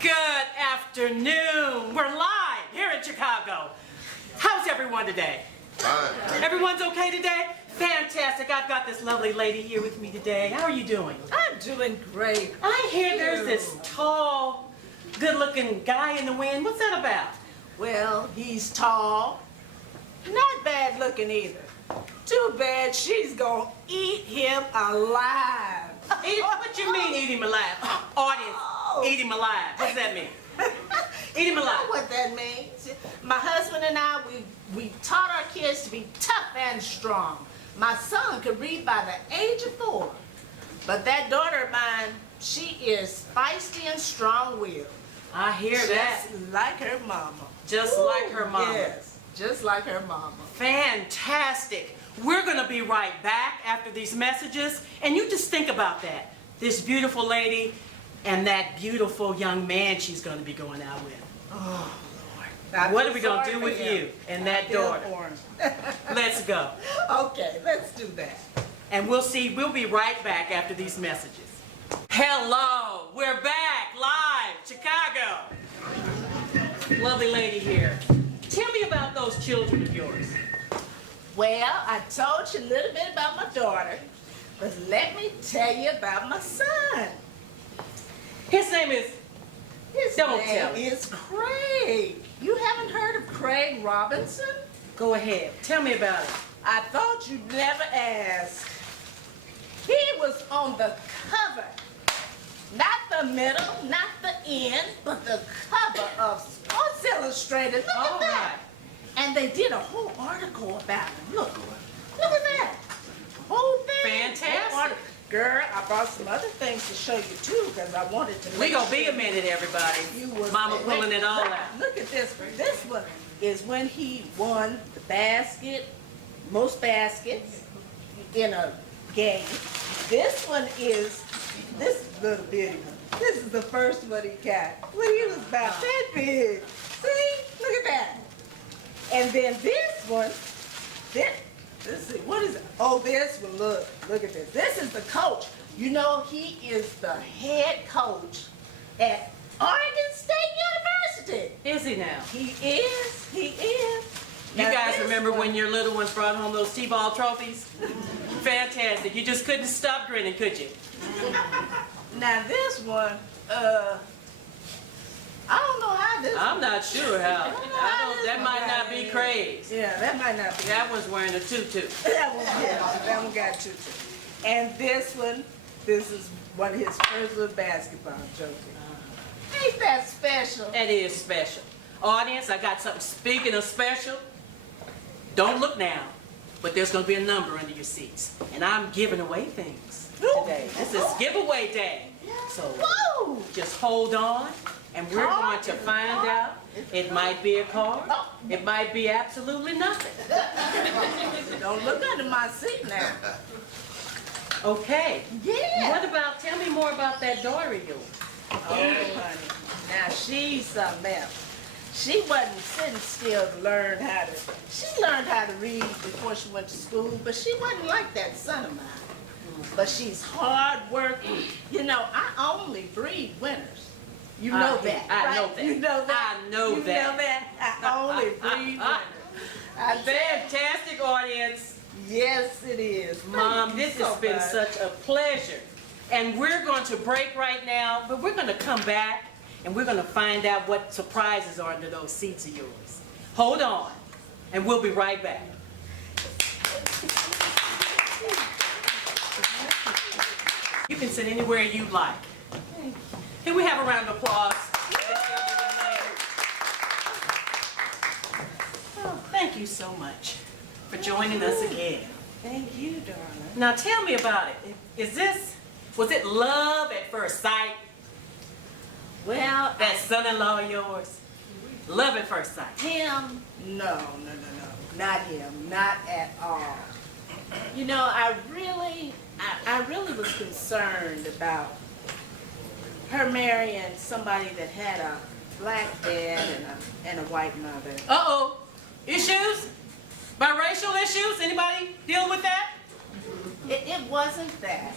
Good afternoon. We're live here in Chicago. How's everyone today? Fine. Everyone's okay today? Fantastic. I've got this lovely lady here with me today. How are you doing? I'm doing great. I hear there's this tall, good-looking guy in the wind. What's that about? Well, he's tall, not bad looking either. Too bad she's gonna eat him alive. What you mean eat him alive? Audience, eat him alive. What does that mean? Eat him You know alive. what that means? My husband and I, we taught our kids to be tough and strong. My son could read by the age of 4. But that daughter of mine, she is feisty and strong-willed. I hear that. Just like her mama. Just like her mama. Yes, just like her mama. Fantastic. We're going to be right back after these messages. And you just think about that. This beautiful lady and that beautiful young man she's going to be going out with. Oh, Lord. What are we going to do with you and that daughter? Let's go. Okay, let's do that. And we'll be right back after these messages. Hello, we're back live, Chicago. Lovely lady here. Tell me about those children of yours. Well, I told you a little bit about my daughter, but let me tell you about my son. His name is, His Don't name tell me. is Craig. You haven't heard of Craig Robinson? Go ahead, tell me about it. I thought you'd never ask. He was on the cover. Not the middle, not the end, but the cover of Sports Illustrated. Look All at that. right. And they did a whole article about him. Look at that. Whole thing. Fantastic. Whole article. Girl, I brought some other things to show you too, because I wanted to. We gonna be a minute, everybody. Mama pulling it all out. Look at this one. This one is when he won the most baskets in a game. This one is this little bitty one. This is the first one he got when he was about that big. See? Look at that. And then this one, what is it? Oh, this one, look at this. This is the coach. You know, he is the head coach at Oregon State University. Is he now? He is. You Now, guys this remember one- when your little ones brought home those T-ball trophies? Fantastic. You just couldn't stop grinning, could you? Now this one, I don't know how this. I'm not sure how. this That one might got not be in. crazy. Yeah, that might not be. That one's wearing a tutu. That one got two. And this one, this is one of his first little basketball joking. Ain't that special? That is special. Audience, I got something. Speaking of special, don't look now, but there's going to be a number under your seats. And I'm giving away things today. This is giveaway day. So Whoa! just hold on, and we're going to find out. It might be a card. It might be absolutely nothing. Don't look under my seat now. Okay. Yeah. What about, tell me more about that daughter of yours. Oh, honey. Now she's something else. She wasn't sitting still to learn how to. She learned how to read before she went to school, but she wasn't like that son of mine. But she's hard working. You know, I only breed winners. You know that. I right? know that. You know that. I know you that. You know that. I only breed winners. Fantastic, audience. Yes, it is. Mom, Thank you this so has been much. such a pleasure. And we're going to break right now, but we're going to come back and we're going to find out what surprises are under those seats of yours. Hold on, and we'll be right back. You can sit anywhere you like. Can we have a round of applause? Oh, thank you so much for joining us again. Thank you, darling. Now tell me about it. Was it love at first sight? Well, That son-in-law of yours? Love at first sight. him? No. Not him. Not at all. You know, I really was concerned about her marrying somebody that had a black dad and a white mother. Uh-oh. Issues? Biracial issues? Anybody dealing with that? It wasn't that.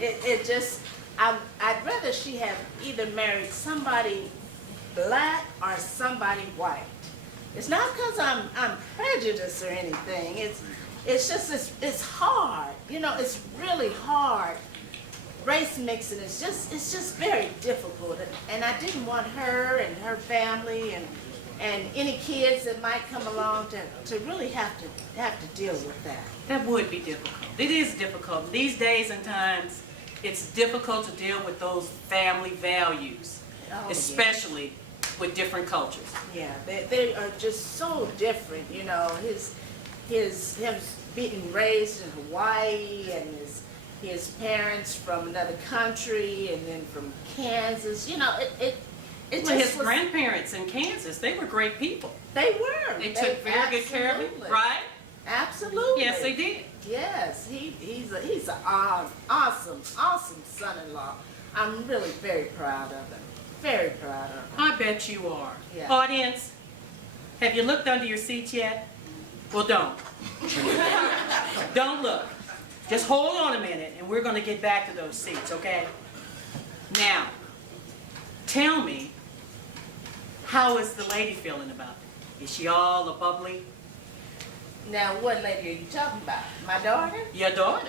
It just, I'd rather she have either married somebody black or somebody white. It's not because I'm prejudiced or anything. It's just it's hard. You know, it's really hard. Race mixing is just very difficult, and I didn't want her and her family and any kids that might come along to really have to deal with that. That would be difficult. It is difficult. These days and times, it's difficult to deal with those family values, Oh, especially with different cultures. Yeah, they are just so different. You know, him being raised in Hawaii and his parents from another country and then from Kansas. You know, it Well, just his was, grandparents in Kansas, they were great people. they were. They took very good care of him, absolutely- right? Absolutely. Yes, they did. Yes, he's an awesome son-in-law. I'm really very proud of him. Very proud of him. I bet you are. Yeah. Audience, have you looked under your seats yet? Well, don't. Don't look. Just hold on a minute, and we're going to get back to those seats, okay? Now, tell me, how is the lady feeling about it? Is she all a bubbly? Now, what lady are you talking about? My daughter? Your daughter?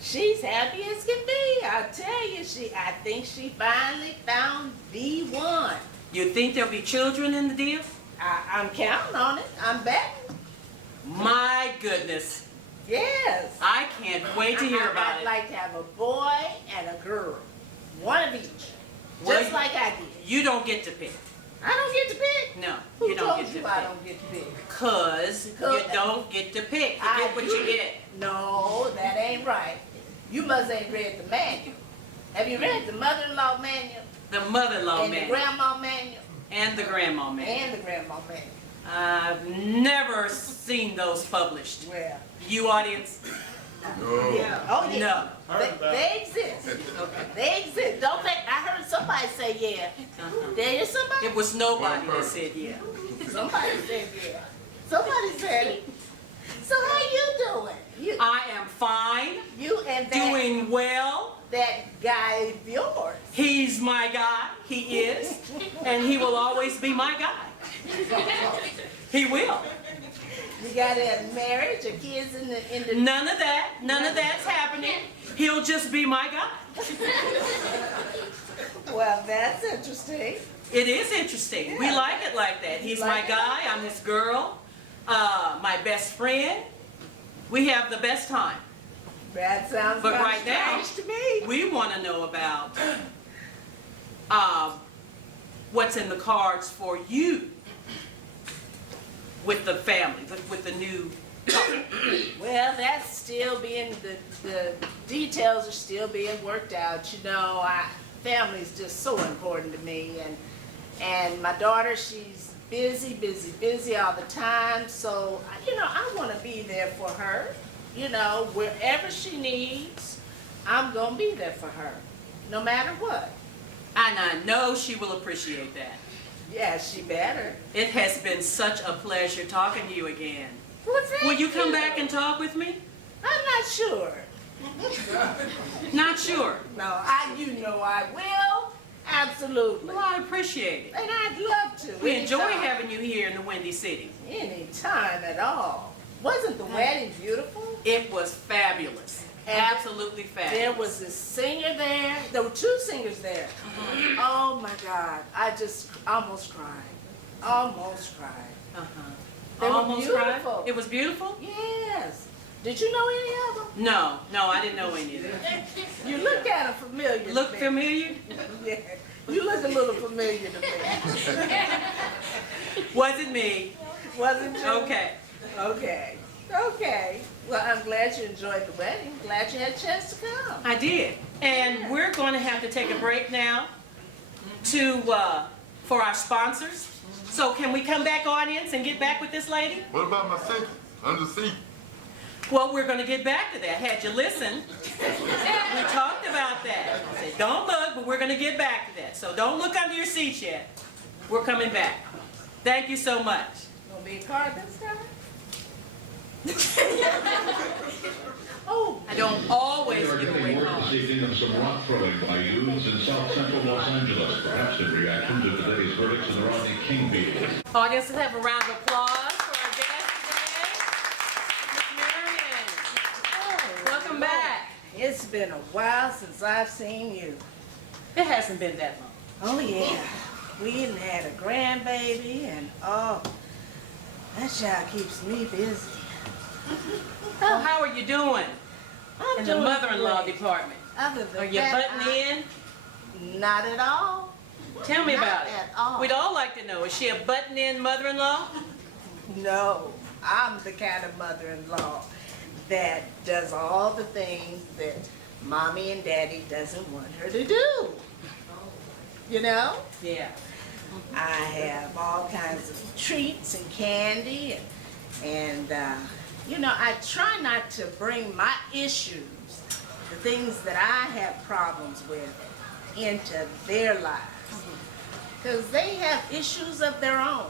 She's happy as can be. I tell you, I think she finally found the one. You think there'll be children in the deal? I'm counting on it. I'm betting. My goodness. Yes. I can't wait to hear about I'd it. like to have a boy and a girl. One of each. Well, Just like I did. You don't get to pick. I don't get to pick. No, Who you don't told get to you pick. I don't get to pick? Cause you don't get to pick. You get what you get. No, that ain't right. You must ain't read the manual. Have you read the mother-in-law manual? The mother-in-law And the manual grandma manual? and the grandma manual. And the grandma manual. I've never seen those published. Well, You audience? yeah. Oh, yeah. No. They exist. Okay. They exist. Don't they? I heard somebody say yeah. Uh-huh. There is somebody? It was nobody that said yeah. Somebody said yeah. Somebody said it. So how you doing? I am fine, You and that, doing well. that guy of yours. He's my guy. He is. And he will always be my guy. He will. You got a marriage or kids in the None of that. None of that's happening. He'll just be my guy. Well, that's interesting. It is interesting. We Yeah. like it like that. He's my Like it? guy. I'm his girl. My best friend. We have the best time. That sounds But kind of right now, strange to me. we want to know about what's in the cards for you with the family, with the new couple. Well, that's still being, the details are still being worked out. You know, family's just so important to me. And my daughter, she's busy all the time. So, you know, I want to be there for her. You know, wherever she needs, I'm going to be there for her, no matter what. And I know she will appreciate that. Yeah, she better. It has been such a pleasure talking to you again. Well, thank Will you come back and talk with me? I'm not sure. Not sure. No, you know I will. Absolutely. Well, I appreciate it. And I'd love to. We enjoy anytime. having you here in the Windy City. Any time at all. Wasn't the wedding beautiful? It was fabulous. And Absolutely fabulous. There was this singer there. There were two singers there. Oh my God. I just almost cried. Almost cried. Uh-huh. They were Almost cried? beautiful. It was beautiful? Yes. Did you know any of them? No, I didn't know any of that. You look kind of familiar to Look me. familiar? Yeah. You look a little familiar to me. Wasn't me. Wasn't you? Okay. Okay. Okay. Well, I'm glad you enjoyed the wedding. Glad you had a chance to come. I did. And we're going to have to take a break now for our sponsors. So can we come back, audience, and get back with this lady? What about my second? Under seat. Well, we're going to get back to that. Had you listened, we talked about that. I said, don't look, but we're going to get back to that. So don't look under your seats yet. We're coming back. Thank you so much. Gonna be a card this time? Oh, I don't always We are give away getting word cards. this evening of some rock throwing by youths in South Central Los Angeles, perhaps in reaction to today's verdicts in the Rodney King beating. Audience, let's have a round of applause for our guest today, Miss Marion. Welcome back. it's been a while since I've seen you. It hasn't been that long. Oh yeah, we done had a grandbaby and oh, that child keeps me busy. Oh, how are you doing I'm in the doing mother-in-law great. department? Other than Are you that, butting in? Not at all. Tell me Not about it. at all. We'd all like to know. Is she a button-in mother-in-law? No, I'm the kind of mother-in-law that does all the things that mommy and daddy doesn't want her to do. You know? Yeah. I have all kinds of treats and candy and you know, I try not to bring my issues, the things that I have problems with, into their lives. Because they have issues of their own.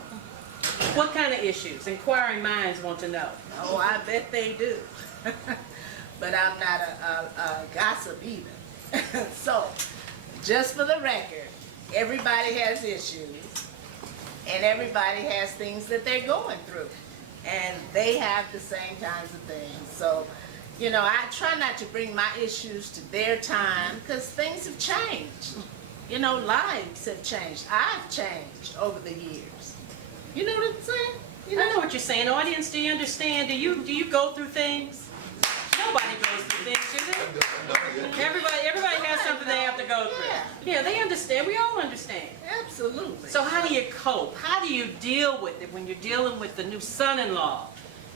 What kind of issues? Inquiring minds want to know. Oh, I bet they do. But I'm not a gossip either. So, just for the record, everybody has issues and everybody has things that they're going through. And they have the same kinds of things. So, you know, I try not to bring my issues to their time because things have changed. You know, lives have changed. I've changed over the years. You know what I'm saying? You I know what you're saying. Audience, do you understand? Do you go through things? Nobody goes through things, do they? Everybody has something they have to go through. Yeah, they understand. We all understand. Absolutely. So how do you cope? How do you deal with it when you're dealing with the new son-in-law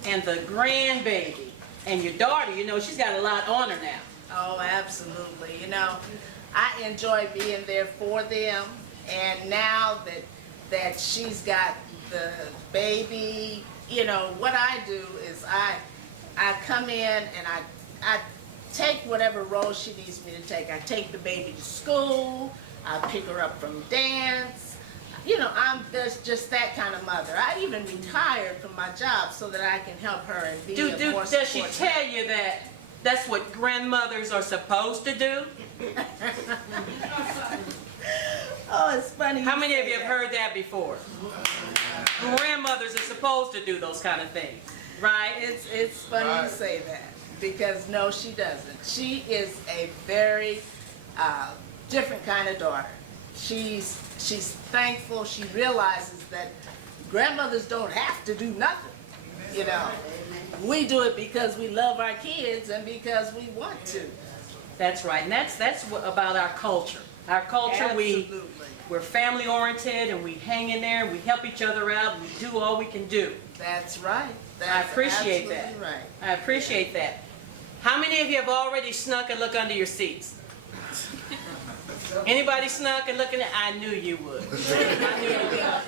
and the grandbaby and your daughter? You know, she's got a lot on her now. Oh, absolutely. You know, I enjoy being there for them. And now that she's got the baby, you know, what I do is I come in and I take whatever role she needs me to take. I take the baby to school. I pick her up from dance. You know, I'm just that kind of mother. I even retired from my job so that I can help her and be a more Does she support tell you that that's what grandmothers are supposed to do? Oh, it's funny. How many of say you have that. heard that before? Grandmothers are supposed to do those kind of things, right? It's funny you say that because no, she doesn't. She is a very different kind of daughter. She's thankful. She realizes that grandmothers don't have to do nothing. You know, we do it because we love our kids and because we want to. That's right, and that's what about our culture. Our culture, Absolutely. we're family oriented and we hang in there and we help each other out and we do all we can do. That's right. I That's appreciate that. absolutely right. I appreciate that. How many of you have already snuck and looked under your seats? Anybody snuck and looking at? I knew you would. I knew you would.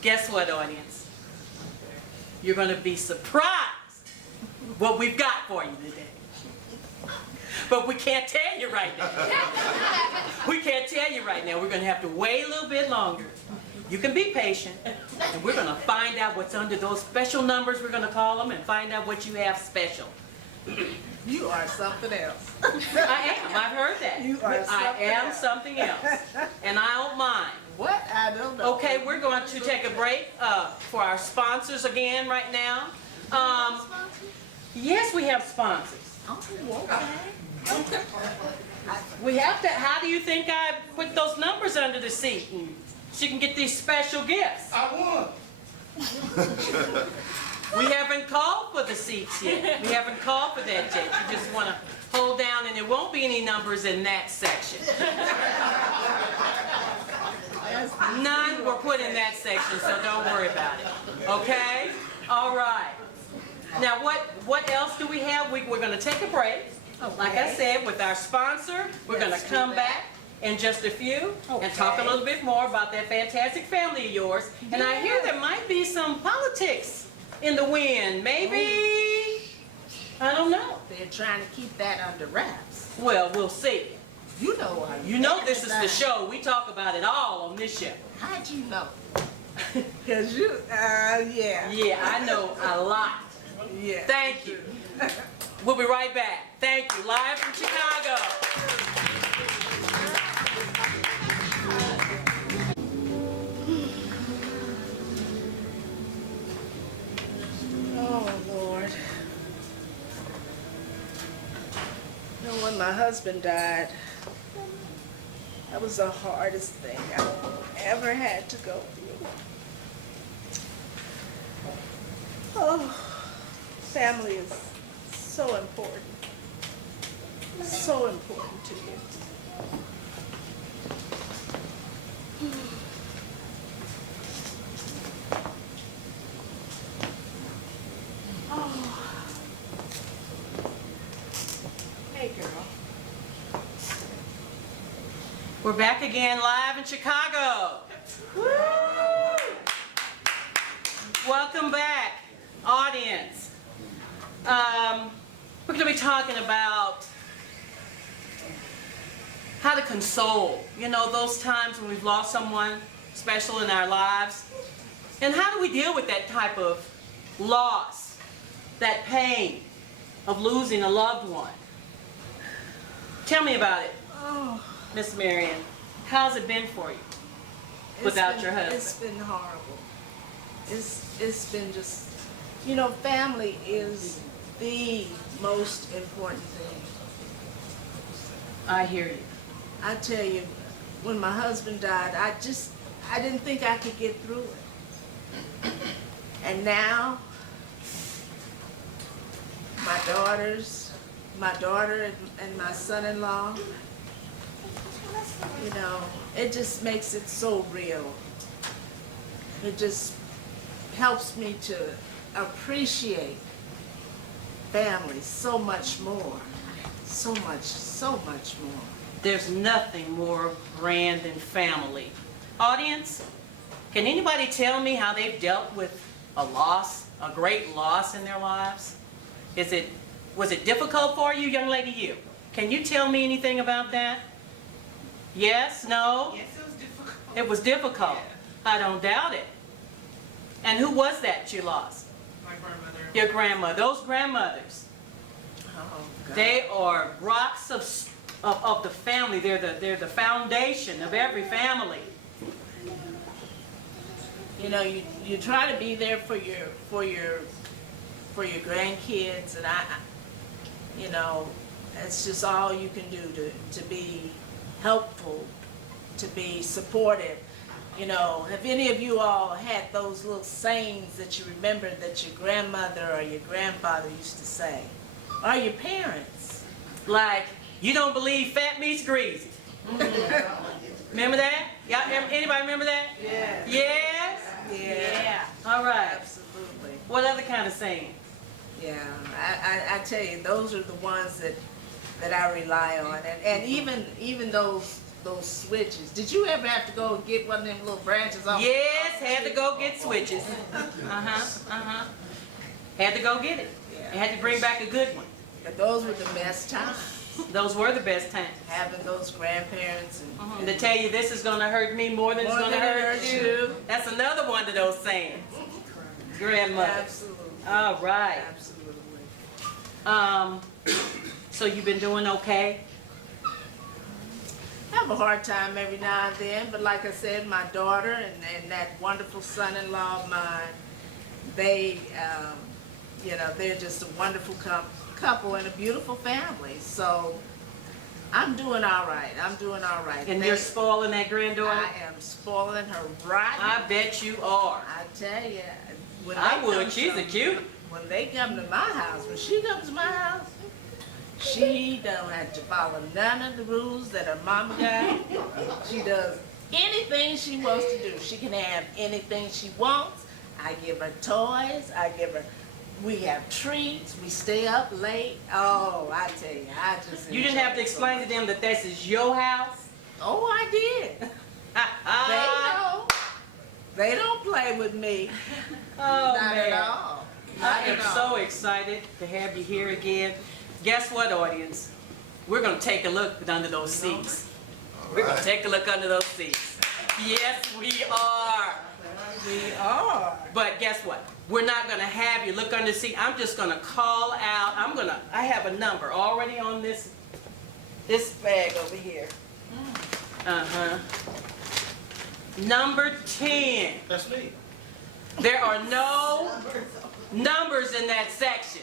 Guess what, audience? You're going to be surprised what we've got for you today. But we can't tell you right now. We can't tell you right now. We're going to have to wait a little bit longer. You can be patient, and we're going to find out what's under those special numbers, we're going to call them, and find out what you have special. You are something else. I am. I've heard that. You are I am else. something else. And I don't mind. What? I don't know. Okay, we're going to take a break for our sponsors again right now. Yes, we have sponsors. Oh, okay. We have to. How do you think I put those numbers under the seat? And she can get these special gifts. I won. We haven't called for the seats yet. We haven't called for that yet. You just want to hold down, and there won't be any numbers in that section. None were put in that section, so don't worry about it. Okay? All right. Now, what else do we have? We're going to take a break. Like I said, with our sponsor, we're going to come back in just a few and talk a little bit more about that fantastic family of yours. And I hear there might be some politics in the wind. Maybe, I don't know. They're trying to keep that under wraps. Well, we'll see. You know what? You know this is the show. We talk about it all on this show. How'd you know? Because you, yeah. Yeah, I know a lot. Yeah. Thank you. We'll be right back. Thank you. Live from Chicago. Oh, Lord. You know, when my husband died, that was the hardest thing I ever had to go through. Oh, family is so important. So important to you. Oh. Hey, girl. We're back again live in Chicago. Woo! Welcome back, audience. We're going to be talking about how to console, you know, those times when we've lost someone special in our lives. And how do we deal with that type of loss, that pain of losing a loved one? Tell me about it, Oh. Miss Marion. How's it been for you without your husband? It's been horrible. It's been just, you know, family is the most important thing. I hear you. I tell you, when my husband died, I didn't think I could get through it. And now, my daughter and my son-in-law, you know, it just makes it so real. It just helps me to appreciate family so much more. So much more. There's nothing more grand than family. Audience, can anybody tell me how they've dealt with a loss, a great loss in their lives? Was it difficult for you, young lady, you? Can you tell me anything about that? Yes? No? Yes, it was difficult. It was difficult. Yeah. I don't doubt it. And who was that you lost? My grandmother. Your grandmother. Those grandmothers, Oh, God. they are rocks of the family. They're the foundation of every family. You know, you try to be there for your grandkids, and you know, it's just all you can do to be helpful, to be supportive. You know, have any of you all had those little sayings that you remember that your grandmother or your grandfather used to say? Or your parents? Like, you don't believe fat meat's greasy. Remember that? Y'all, anybody remember that? Yeah. Yes? Yeah. All right. Absolutely. What other kind of saying? Yeah, I tell you, those are the ones that I rely on, and even those switches. Did you ever have to go and get one of them little branches off? Yes, had to go get switches. Had to go get it. Yeah. And had to bring back a good one. But those were the best times, Those were the best times. having those grandparents and And to tell you this is going to hurt me more than it's More going to than it hurt hurts you. you. That's another one of those sayings. Grandmother. absolutely, All right. absolutely. So you've been doing okay? I have a hard time every now and then, but like I said, my daughter and that wonderful son-in-law of mine, they, you know, they're just a wonderful couple and a beautiful family. So I'm doing all right. I'm doing all right. And you're spoiling that granddaughter? I am spoiling her right. I bet you are. I tell you, when I they would. come She's a to- cutie. When they come to my house, when she comes to my house, she don't have to follow none of the rules that her mama got. She does anything she wants to do. She can have anything she wants. I give her toys. We have treats. We stay up late. Oh, I tell you, I just. You didn't have to enjoy it so explain to them that this is your house? Oh, I did. They know. They don't play with me. Oh, Not man. at all. I Not am at all. so excited to have you here again. Guess what, audience? We're going to take a look under those seats. We're going to take a look under those seats. Yes, we are. We are. But guess what? We're not going to have you look under the seat. I'm just going to call out. I have a number already on this bag over here. Uh-huh. Number 10. That's me. There are no numbers in that section.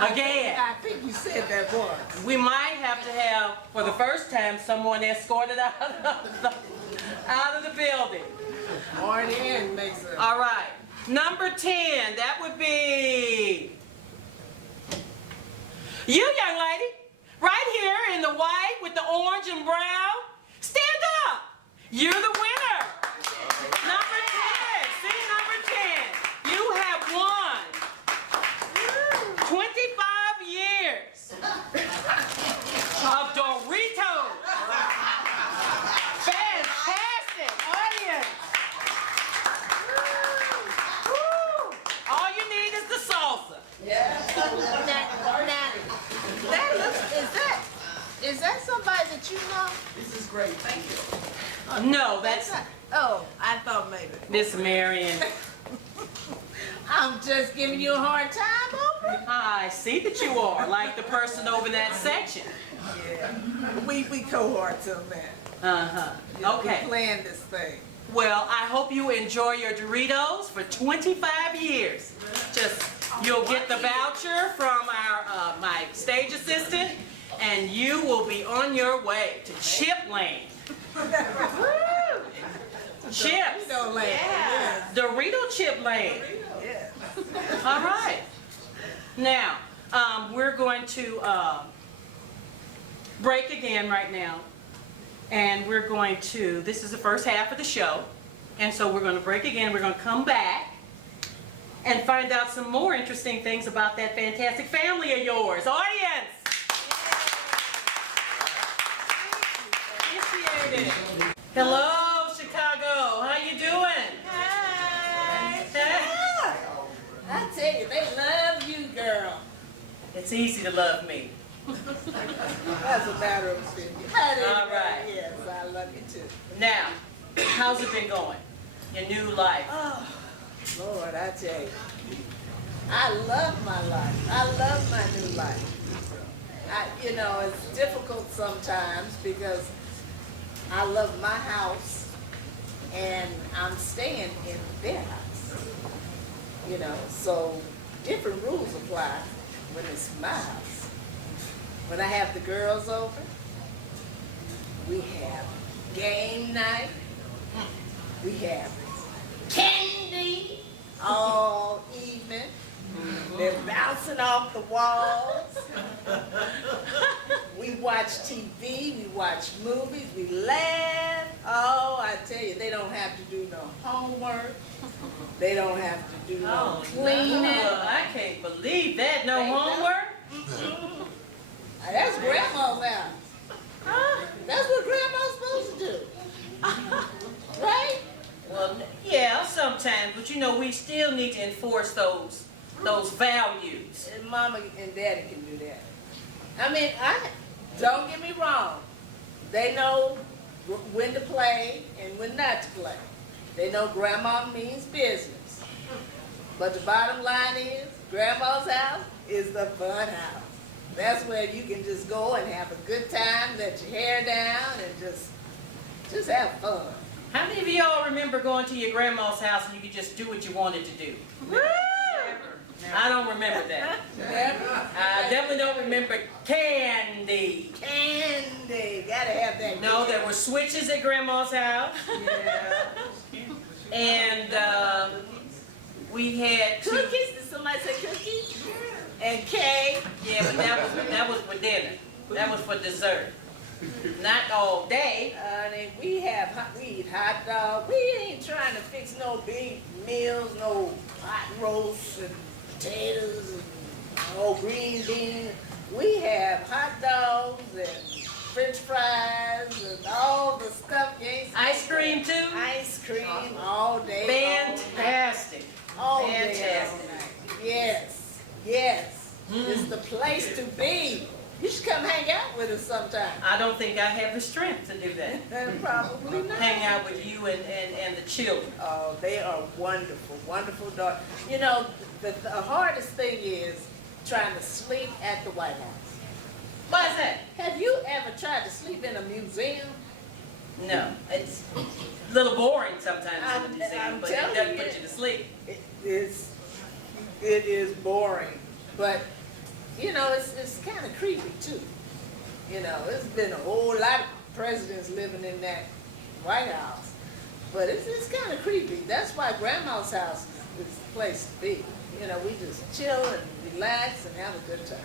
Again, I think you said that once. we might have to have, for the first time, someone escorted out of the building. Marty Ann makes a... All right. Number 10, that would be you, young lady, right here in the white with the orange and brown. Stand up. You're the winner. Number 10. See, number 10. You have won 25 years of Doritos. Fantastic audience. Woo. All you need is the salsa. Is that somebody that you know? This is great. Thank you. No, that's Oh, I thought maybe. Miss Marion. I'm just giving you a hard time over it. I see that you are, like the person over in that section. Yeah. We cohorts on that. Uh-huh. Okay. We planned this thing. Well, I hope you enjoy your Doritos for 25 years. Just, you'll get the voucher from my stage assistant, and you will be on your way to Chip Lane. Woo! Chips. Dorito Lane. Yeah. Dorito Chip Lane. Yeah. All right. Now, we're going to break again right now. And we're going to, this is the first half of the show. And so we're going to break again. We're going to come back and find out some more interesting things about that fantastic family of yours. Audience! Appreciate it. Hello, Chicago. How you doing? Hi. Hey. I tell you, they love you, girl. It's easy to love me. That's a matter of opinion. All right. Yes, I love you too. Now, how's it been going? Your new life? Oh, Lord, I tell you. I love my life. I love my new life. You know, it's difficult sometimes because I love my house and I'm staying in their house. You know, so different rules apply when it's my house. When I have the girls over, we have game night. We have candy all evening. They're bouncing off the walls. We watch TV, we watch movies, we laugh. Oh, I tell you, they don't have to do no homework. They don't have to do no cleaning. I can't believe that. No They don't. homework? That's grandma's house. Huh? That's what grandma's supposed to do. Right? Well, yeah, sometimes, but you know, we still need to enforce those values. And mama and daddy can do that. I mean, don't get me wrong. They know when to play and when not to play. They know grandma means business. But the bottom line is, grandma's house is the fun house. That's where you can just go and have a good time, let your hair down, and just have fun. How many of y'all remember going to your grandma's house and you could just do what you wanted to do? Never. I don't remember that. Never. I definitely don't remember candy. Candy. Gotta have that. No, there were switches at grandma's house. Yeah. And we had Cookies? Did somebody say cookies? And cake. Yeah, but that was for dinner. That was for dessert. Not all day. We eat hot dog. We ain't trying to fix no big meals, no hot roasts and potatoes and no green beans. We have hot dogs and French fries and all the stuff. Ice cream too? Ice cream all day. Fantastic. All day, Fantastic. all night. Yes, yes. It's the place to be. You should come hang out with us sometime. I don't think I have the strength to do that. Probably not. Hang out with you and the children. Oh, they are wonderful, wonderful daughters. You know, the hardest thing is trying to sleep at the White House. Why is that? Have you ever tried to sleep in a museum? No, it's a little boring sometimes in the museum, I'm but it telling doesn't you. put you to sleep. It is boring, but you know, it's kind of creepy too. You know, it's been a whole lot of presidents living in that White House, but it's kind of creepy. That's why Grandma's house is the place to be. You know, we just chill and relax and have a good time.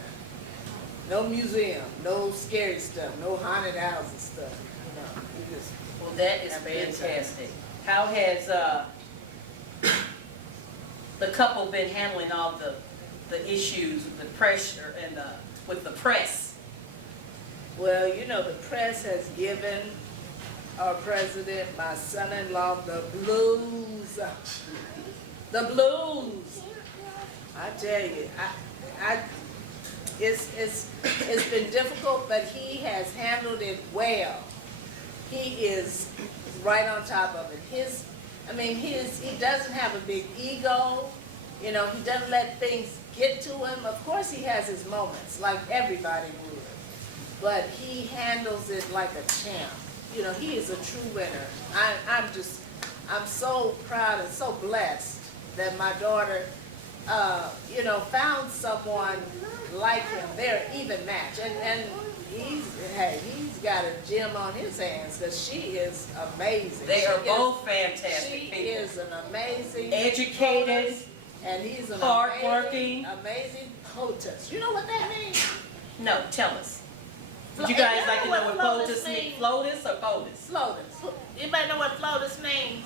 No museum, no scary stuff, no haunted houses stuff. You know, we just Well, that is have a good time. fantastic. How has the couple been handling all the issues, the pressure, and with the press? Well, you know, the press has given our president, my son-in-law, the blues. The blues. I tell you, it's been difficult, but he has handled it well. He is right on top of it. He doesn't have a big ego. You know, he doesn't let things get to him. Of course, he has his moments, like everybody would. But he handles it like a champ. You know, he is a true winner. I'm so proud and so blessed that my daughter, you know, found someone like him. They're even match. And he's got a gem on his hands because she is amazing. They are both fantastic She people. is an amazing Educated, poetess, and he's an hardworking. amazing poetess. You know what that means? No, tell us. Would you guys like to know what FLOTUS POTUS means? means? FLOTUS or POTUS? FLOTUS. Anybody know what FLOTUS means?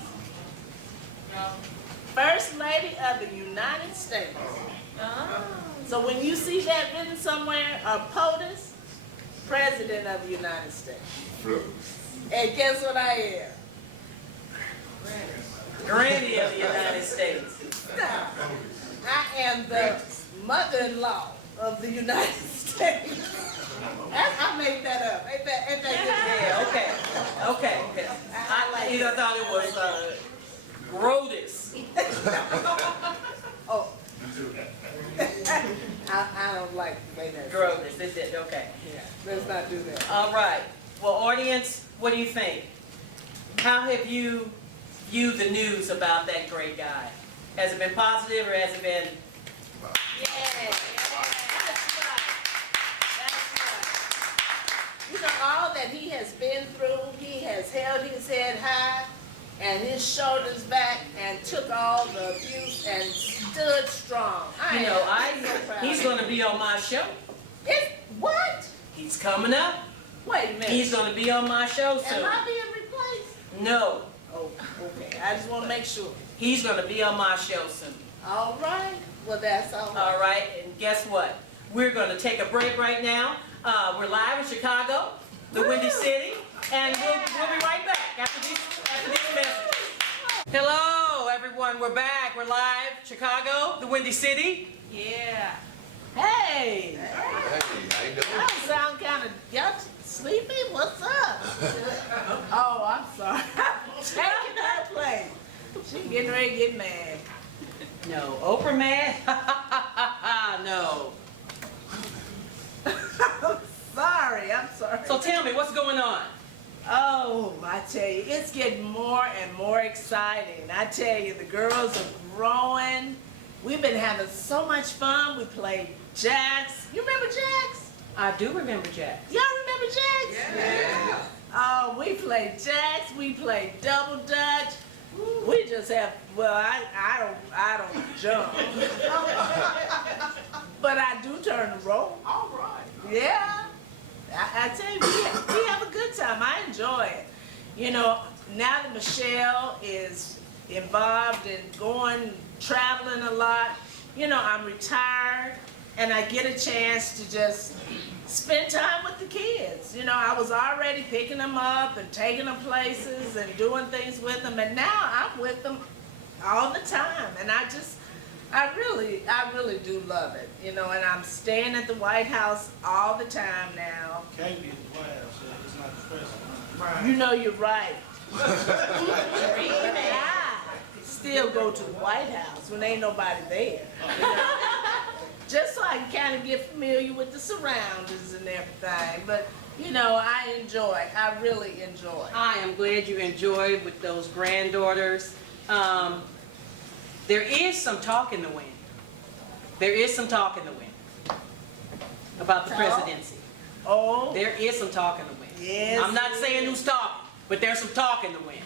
First Lady of the United States. So when you see that written somewhere, a POTUS, President of the United States. And guess what I am? Granny of the United States. Now, I am the mother-in-law of the United States. I made that up. Ain't that good? Yeah, okay. I either thought it was Grotus. Oh. I don't like the way that's Grotus, is it? Okay. Yeah, let's not do that. All right. Well, audience, what do you think? How have you viewed the news about that great guy? Has it been positive or has it been? Yeah, that's right. That's right. You know, all that he has been through, he has held his head high and his shoulders back and took all the abuse and stood strong. You know, I'm so proud he's of going to be on my show. What? He's coming up. Wait a minute. He's going to be on my show soon. Am I being replaced? No, Oh, okay. I just want to make sure. he's going to be on my show soon. All right. Well, that's all right. All right, and guess what? We're going to take a break right now. We're live in Chicago, the Windy City, and we'll be right back after these messages. Hello, everyone. We're back. We're live, Chicago, the Windy City. Yeah. Hey. Hey, how you doing? Y'all sound kind of, y'all sleepy? What's up? Oh, I'm sorry. Taking her place. She getting ready to get mad. No, Oprah man? No. I'm sorry. So tell me, what's going on? Oh, I tell you, it's getting more and more exciting. I tell you, the girls are growing. We've been having so much fun. We played jacks. You remember jacks? I do remember Jack. Y'all remember jacks? Yeah. Oh, we played jacks. We played double dutch. We just have, well, I don't jump. But I do turn the rope. All right. Yeah. I tell you, we have a good time. I enjoy it. You know, now that Michelle is involved in traveling a lot, you know, I'm retired and I get a chance to just spend time with the kids. You know, I was already picking them up and taking them places and doing things with them, and now I'm with them all the time. And I really do love it, you know, and I'm staying at the White House all the time now. Can't be at the White House, it's not the president. You know you're right. I still go to the White House when ain't nobody there. You know? Just so I can kind of get familiar with the surroundings and everything. But, you know, I really enjoy. I am glad you enjoyed with those granddaughters. There is some talk in the wind. There is some talk in the wind about the presidency. Oh, There is some talk in the wind. yes. I'm not saying who's talking, but there's some talk in the wind.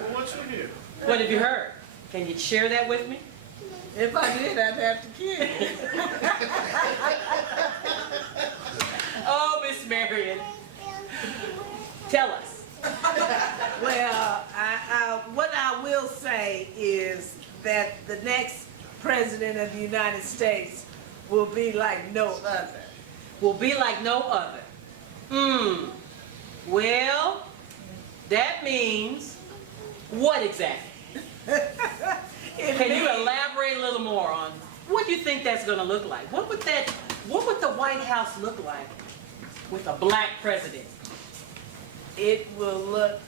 Well, what you hear? What have you heard? Can you share that with me? If I did, I'd have to kill you. Oh, Miss Marion, tell us. Well, what I will say is that the next president of the United States will be like no other. Will be like no other. Well, that means what exactly? Can you elaborate a little more on what do you think that's going to look like? What would the White House look like with a black president? It will look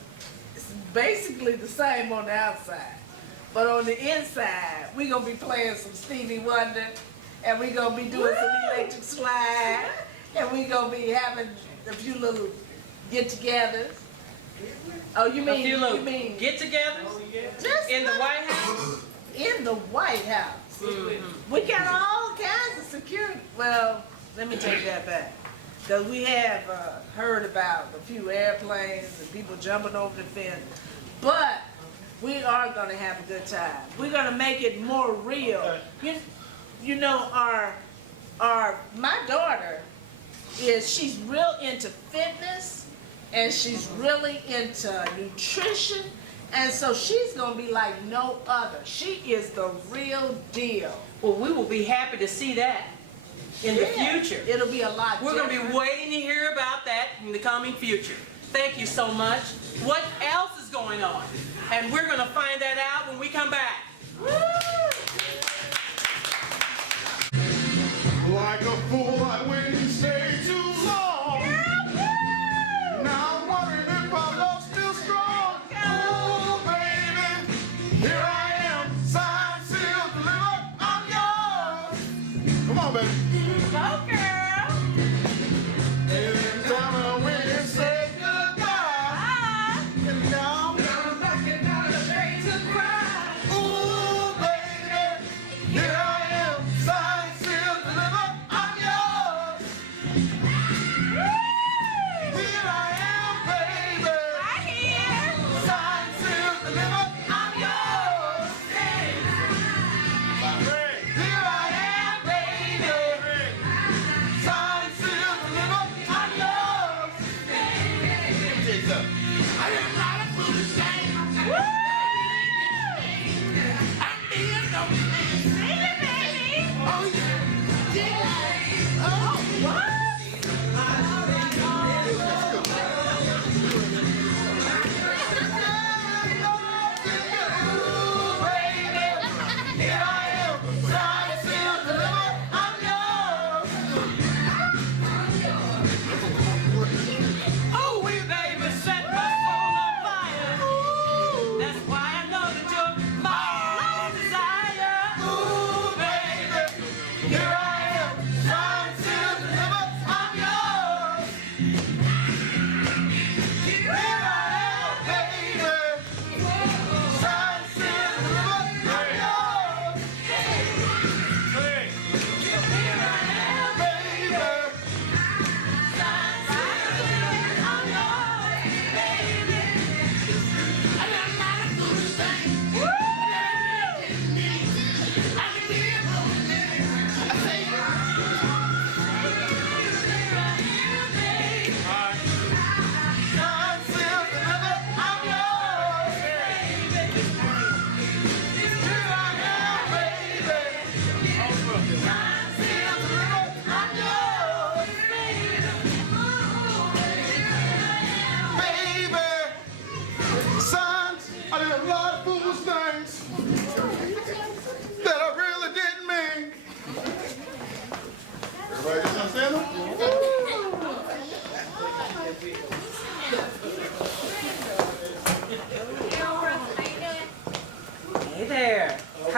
basically the same on the outside, but on the inside, we're gonna be playing some Stevie Wonder, and we're gonna be doing some electric slide, and we're gonna be having a few little get-togethers. Oh, you mean Get-togethers just in the like White House? in the White House? We got all kinds of security. Well, let me take that back. Because we have heard about a few airplanes and people jumping over the fence. But we are going to have a good time. We're going to make it more real. You know, my daughter she's real into fitness and she's really into nutrition. And so she's going to be like no other. She is the real deal. Well, we will be happy to see that in the future. It'll be a lot We're going to different. be waiting to hear about that in the coming future. Thank you so much. What else is going on? And we're going to find that out when we come back. Like a fool, I went and stayed too long. Now I'm wondering if our love's still strong. Oh, baby, here I am, signed, sealed, delivered, I'm yours. Come on, baby. Go, girl. Every time I went and said goodbye, and now I'm knocking down the street to cry. Ooh, baby, here I am, signed, sealed, delivered, I'm yours. Here I am, baby. Right here. Signed, sealed, delivered, I'm yours. Here I am, baby. Signed, sealed, delivered, I'm yours. I am not a foolish thing. I'm being no Sing it, baby. Oh, yeah. Yeah. Oh, what? Here I am, signed, sealed, delivered, I'm yours. Oh, we baby set my soul on fire.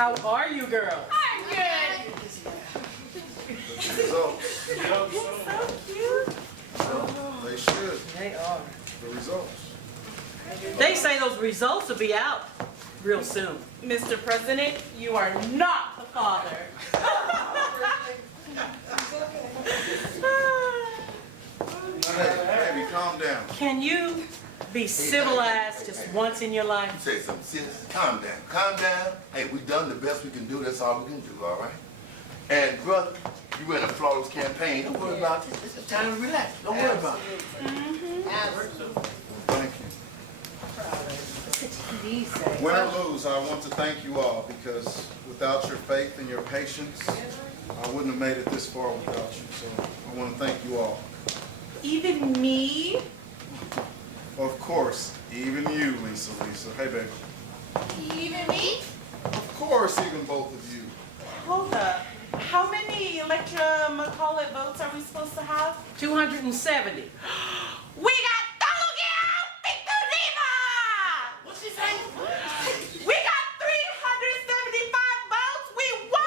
How are you girls? I'm good. Results. So cute. They should. They are. The results. They say those results will be out real soon. Mr. President, you are not the father. Hey, baby, calm down. Can you be civilized just once in your life? Say something, sis. Calm down. Calm down. Hey, we done the best we can do. That's all we can do, all right? And, brother, you ran a flawless campaign. Don't worry about it. It's time to relax. Don't worry about it. Absolutely. Thank you. Win or lose, I want to thank you all because without your faith and your patience, I wouldn't have made it this far without you. So I want to thank you all. Even me? Of course, even you, Lisa. Hey, baby. Even me? Of course, even both of you. Hold up. How many Electra McCullough votes are we supposed to have? 270. We got What's she saying? We got 375 votes. We won!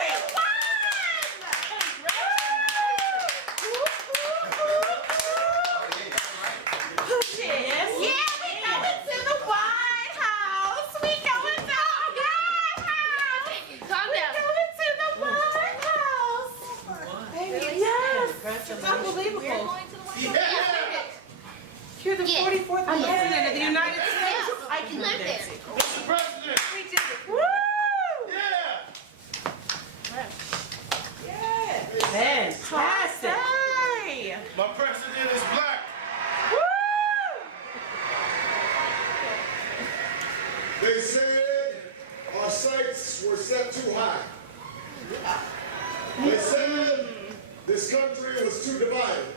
We won! Yes. Yeah, we going to the White House. We going to the White House. Calm down. We going to the White House. Baby, yes. It's unbelievable. We're going to the White House. You're the Yes. 44th president of the United States. I can live there. Mr. President! We did it. Woo! Yeah! Fantastic. Hey! My president is black. Woo! They said our sights were set too high. They said this country was too divided,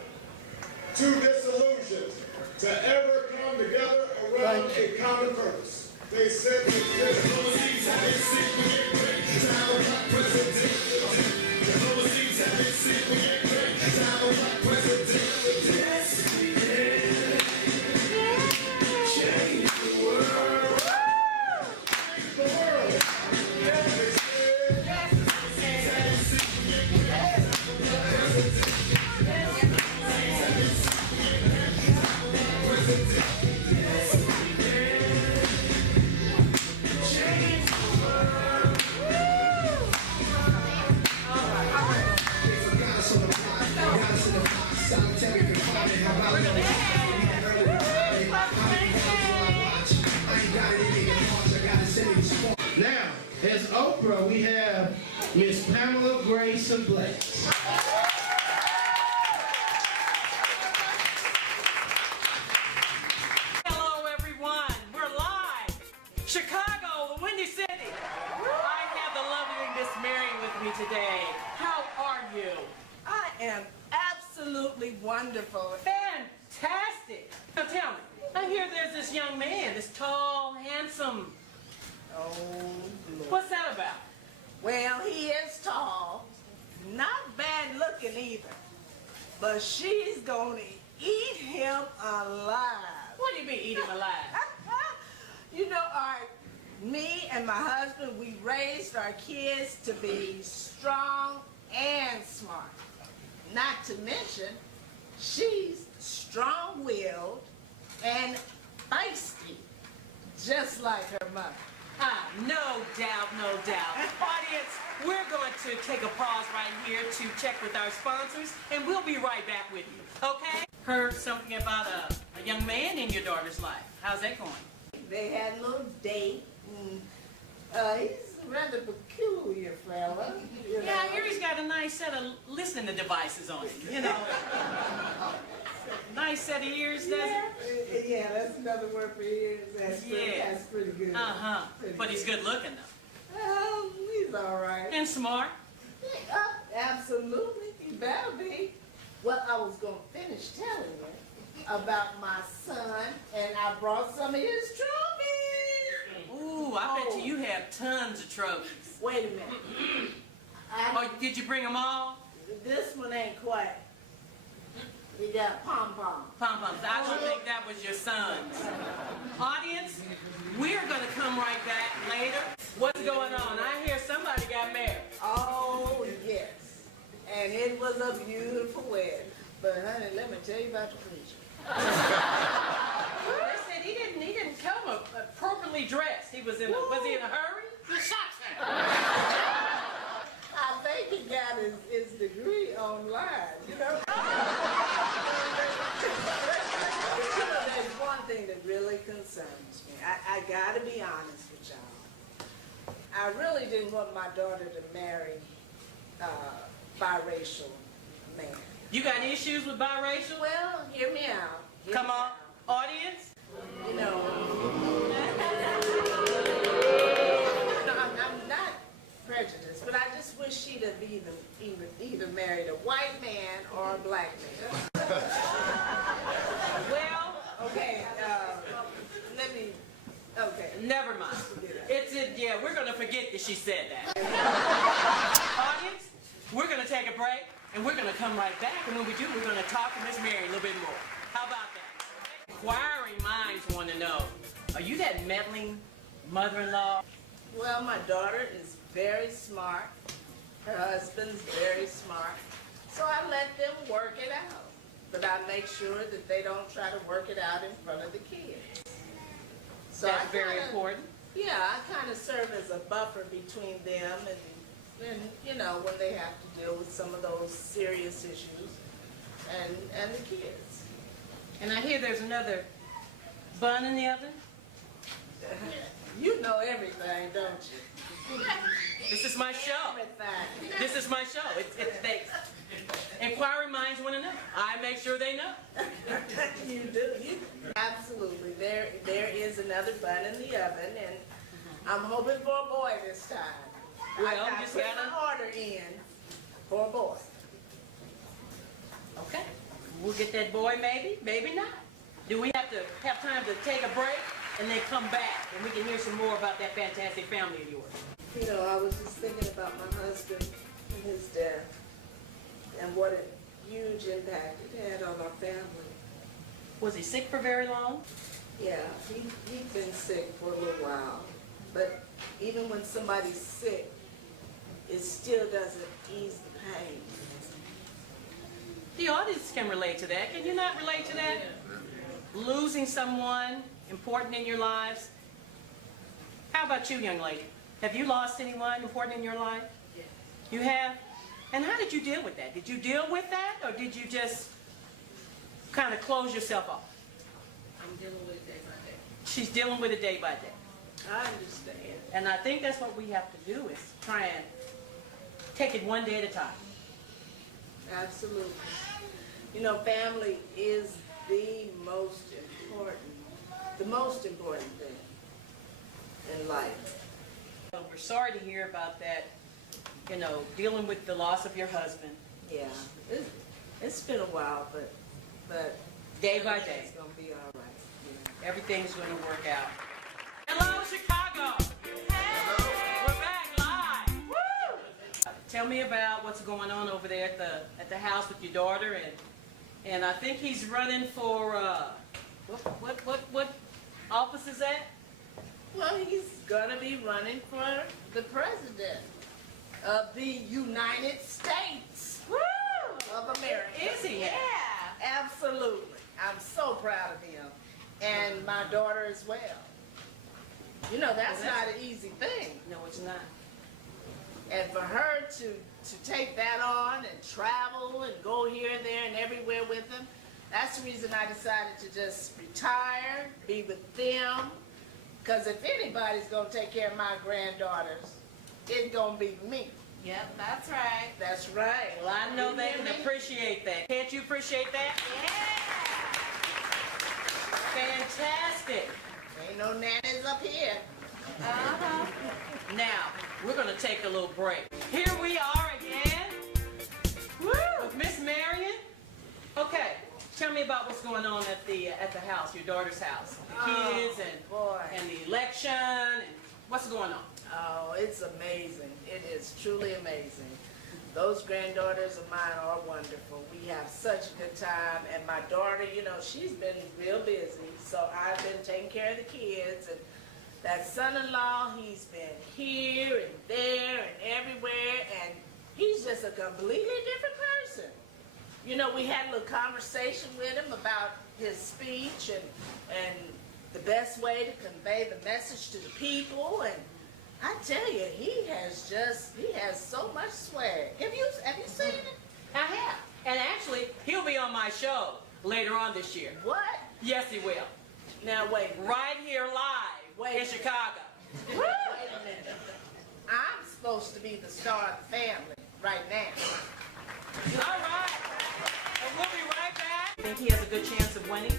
too disillusioned to ever come together around a common purpose. They said Now, as Oprah, we have Miss Pamela Sublett. Hello, everyone. We're live. Chicago, the Windy City. I have the lovely Miss Mary with me today. How are you? I am absolutely wonderful. Fantastic. Now tell me, I hear there's this young man, this tall, handsome. Oh, Lord. What's that about? Well, he is tall, not bad looking either, but she's gonna eat him alive. What do you mean eat him alive? You know, me and my husband, we raised our kids to be strong and smart. Not to mention, she's strong-willed and feisty, just like her mother. Ah, no doubt, no doubt. Audience, we're going to take a pause right here to check with our sponsors, and we'll be right back with you, okay? Heard something about a young man in your daughter's life. How's that going? They had a little date, and he's a rather peculiar fella. You know. Yeah, I hear he's got a nice set of listening devices on him, you know. Nice set of ears, doesn't it? Yeah, that's another word for ears. That's pretty good. Uh-huh. Pretty But he's good looking, though. He's all right. And smart. Absolutely, he better be. Well, I was going to finish telling you about my son, and I brought some of his trophies. Ooh, I bet you have tons of trophies. Wait a minute. Oh, did you bring them all? This one ain't quite. He got pom-pom. Pom-poms. I don't think that was your son's. Audience, we're going to come right back later. What's going on? I hear somebody got married. Oh, yes. And it was a beautiful wedding. But honey, let me tell you about the preacher. They said he didn't come appropriately dressed. He was he in a hurry? The shots I think he got his degree online, you know? There's one thing that really concerns me. I gotta be honest with y'all. I really didn't want my daughter to marry a biracial man. You got issues with biracial? Well, hear me out. Come on, audience. You know, I'm not prejudiced, but I just wish she'd have either married a white man or a black man. Well, Okay, never mind. Yeah, we're gonna forget that she said that. Audience, we're gonna take a break, and we're gonna come right back, and when we do, we're gonna talk to Miss Mary a little bit more. How about that? Inquiring minds want to know, are you that meddling mother-in-law? Well, my daughter is very smart. Her husband's very smart. So I let them work it out. But I make sure that they don't try to work it out in front of the kids. So That's very important. Yeah, I kind of serve as a buffer between them and you know, when they have to deal with some of those serious issues and the kids. And I hear there's another bun in the oven. You know everything, don't you? This is my show. Everything. This is my show. Inquiring minds want to know. I make sure they know. You do. Absolutely. There is another bun in the oven, and I'm hoping for a boy this time. Well, I just put gotta- an order in for a boy. Okay. We'll get that boy maybe, maybe not. Do we have to have time to take a break and then come back and we can hear some more about that fantastic family of yours? You know, I was just thinking about my husband and his death and what a huge impact it had on our family. Was he sick for very long? Yeah, he'd been sick for a little while. But even when somebody's sick, it still doesn't ease the pain. The audience can relate to that. Can you not relate to that? Losing someone important in your lives. How about you, young lady? Have you lost anyone important in your life? Yes. You have? And how did you deal with that? Did you deal with that, or did you just kind of close yourself off? I'm dealing with it day by day. She's dealing with it day by day. I understand. And I think that's what we have to do, is try and take it one day at a time. Absolutely. You know, family is the most important thing in life. We're sorry to hear about that, you know, dealing with the loss of your husband. Yeah, it's been a while, but Day by day. it's gonna be all right. Yeah. Everything's going to work out. Hello, Chicago. We're back live. Woo! Tell me about what's going on over there at the house with your daughter, and I think he's running for what office is that? Well, he's gonna be running for the president of the United States Woo! of America. Is he? Yeah, absolutely. I'm so proud of him, and my daughter as well. You know, that's not an easy thing. No, it's not. And for her to take that on and travel and go here and there and everywhere with them, that's the reason I decided to just retire, be with them. Because if anybody's going to take care of my granddaughters, it's going to be me. Yep, that's right. That's right. Well, I know they can appreciate that. Can't you appreciate that? Yeah. Fantastic. Ain't no nannies up here. Uh-huh. Now, we're going to take a little break. Here we are again. Woo! With Miss Marion. Okay, tell me about what's going on at the house, your daughter's house. The kids and the election, and what's going on? Oh, it's amazing. It is truly amazing. Those granddaughters of mine are wonderful. We have such a good time. And my daughter, you know, she's been real busy. So I've been taking care of the kids. And That son-in-law, he's been here and there and everywhere, and he's just a completely different person. You know, we had a little conversation with him about his speech and the best way to convey the message to the people, and I tell you, he has so much swag. Have you seen him? I have. And actually, he'll be on my show later on this year. What? Yes, he will. Now wait. Right here live in Chicago. Wait a minute. I'm supposed to be the star of the family right now. All right. And we'll be right back. Think he has a good chance of winning?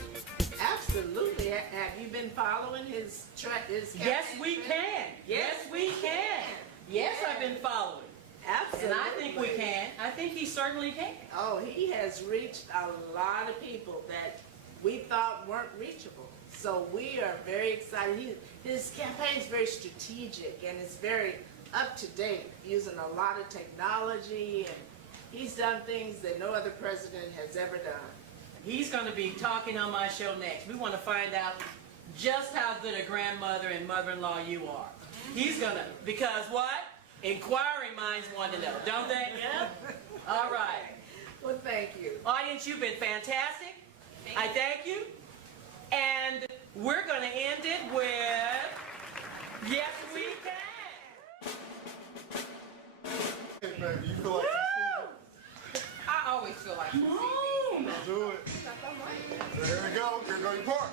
Absolutely. Have you been following his campaign? Yes, we can. Yes, we can. Yes, I've been following. Absolutely. And I think we can. I think he certainly can. Oh, he has reached a lot of people that we thought weren't reachable. So we are very excited. His campaign is very strategic and it's very up to date, using a lot of technology, and he's done things that no other president has ever done. He's going to be talking on my show next. We want to find out just how good a grandmother and mother-in-law you are. He's going to, because what? Inquiring minds want to know, don't they? Yeah. All right. Well, thank you. Audience, you've been fantastic. I thank you. And we're going to end it with, yes, we can. Hey, baby, you feel like I always feel like you do it. There we go. Here go your part.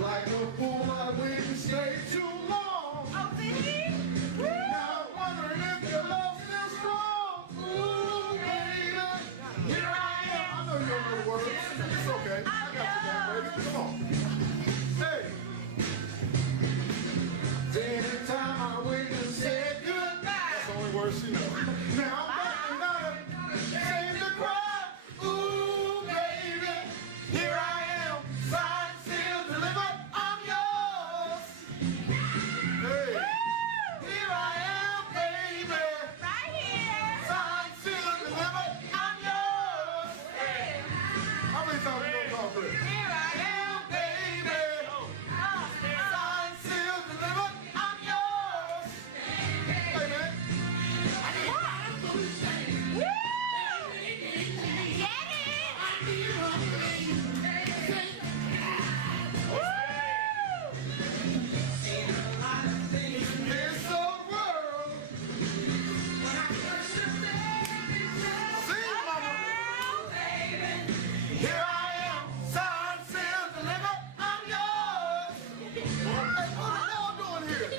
Like a fool, I wouldn't stay too long. Oh, did he? Now I'm wondering if your love's still strong. Ooh, baby, here I am. I know you don't know the words. It's okay. I got you down, baby. Come on. Hey. Anytime I wait and say goodbye. That's the only word she knows. Now I'm back and shame to cry. Ooh, baby, here I am. Signed, sealed, delivered. I'm yours. Hey, here I am, baby. Right here. Signed, sealed, delivered. I'm yours. Hey, how many times you gonna call for this? Here I am, Baby, signed, sealed, delivered. I'm yours. Hey, man. This old world. Sing, mama. Here I am, signed, sealed, delivered. I'm yours. Hey, what are y'all doing here?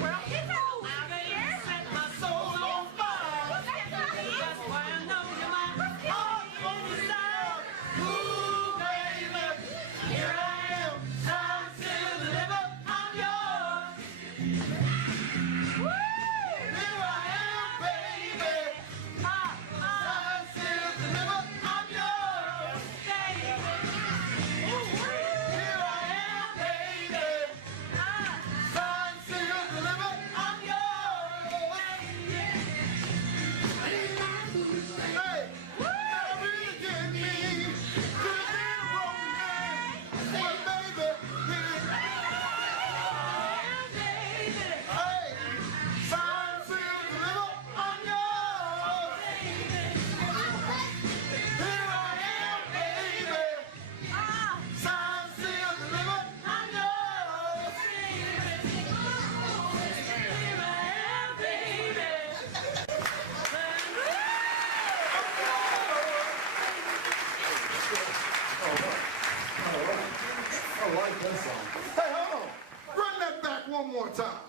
Well, he's out here. Set my Soul on fire. That's why I know you're my Heart on the side. Ooh, baby. Here I am, signed, sealed, delivered. I'm yours. Here I am, baby. Signed, sealed, delivered. I'm yours. Here I am, baby. Signed, sealed, delivered. I'm yours. Hey, now really get me. Could've been a broken man. Well, baby, hey, signed, sealed, delivered. I'm yours. Here I am, baby. Signed, sealed, delivered. I'm yours. Here I am, baby. I like that song. Hey, hold on. Run that back one more time.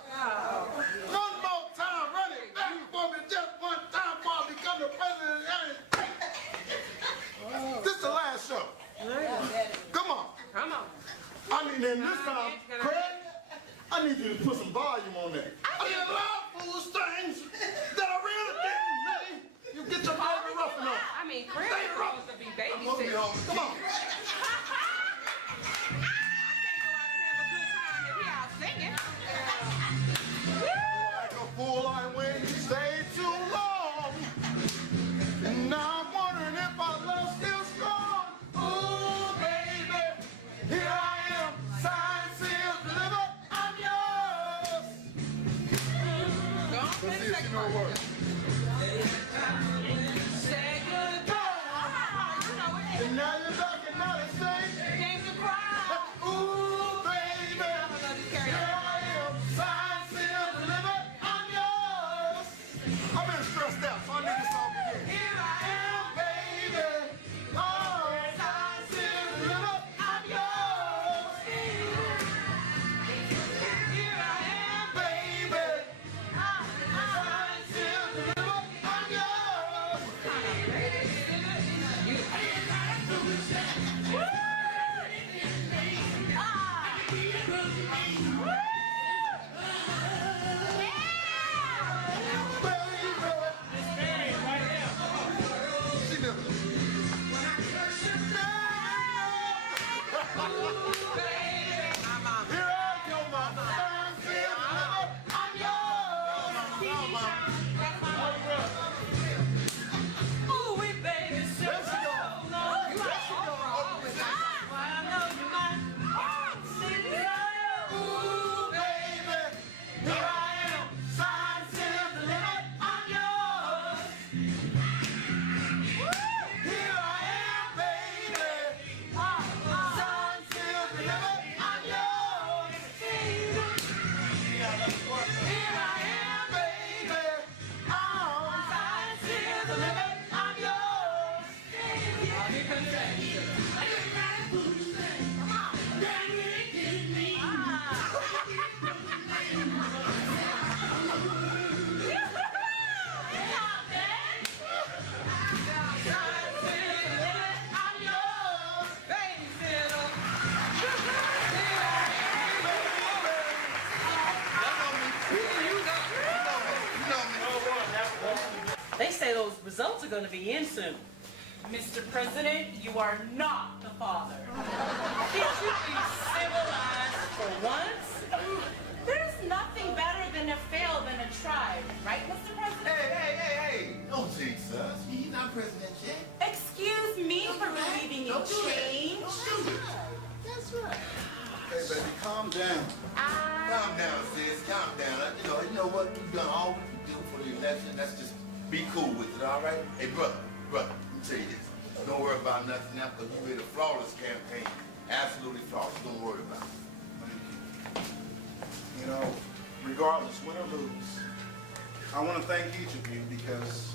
One more time. Run it back for me just one time before I become the president of the United States. This is the last show. Come on. Come on. I need, and this time, Craig, I need you to put some volume on that. I need a lot of foolish things that I really didn't mean. You get your baby roughing on. I mean, Chris Stay is rough. supposed to be I'm gonna be babysitting. home. Come on. Like a fool, I went and stayed too long. And now I'm wondering if our love's still strong. Elizabeth, I'm yours. Oh, here comes that. They say those results are going to be in soon. Mr. President, you are not the father. Can't you be civilized for once? There's nothing better than a fail than a try, right, Mr. President? Hey, don't jinx us. He's not president yet. Excuse me for believing in change. That's right. Hey, baby, calm down. Calm down, sis. Calm down. You know what? We've done all we can do for the election. Let's just be cool with it, all right? Hey, brother, let me tell you this. Don't worry about nothing now because you made a flawless campaign. Absolutely flawless. Don't worry about it. Thank you. You know, regardless, win or lose, I want to thank each of you because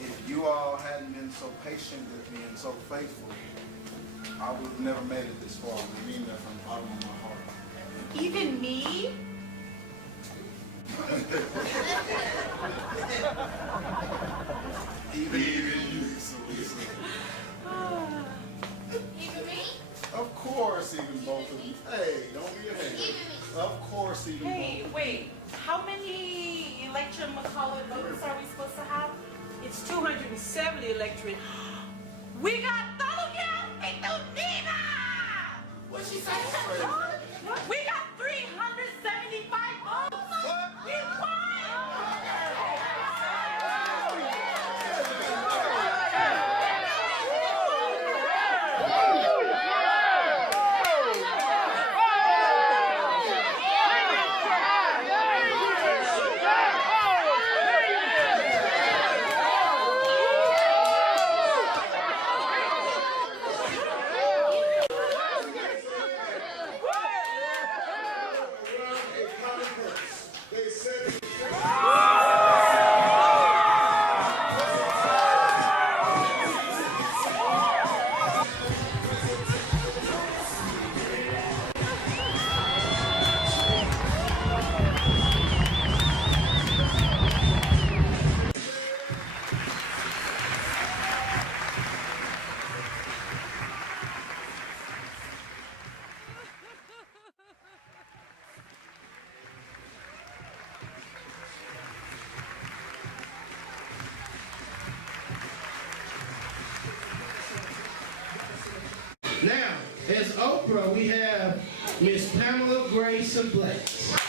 if you all hadn't been so patient with me and so faithful, I would have never made it this far. I mean that from the bottom of my heart. Even me? Even you, Lisa. Even me? Of course, even both of you. Hey, don't be a hater. Even me. Of course, even Hey, both. wait. How many electoral votes are we supposed to have? It's 270 electorate. We got Toluca and Tunina! What'd she say? We got 375 votes! We won! They said Now, as Oprah, we have Miss Pamela Sublett.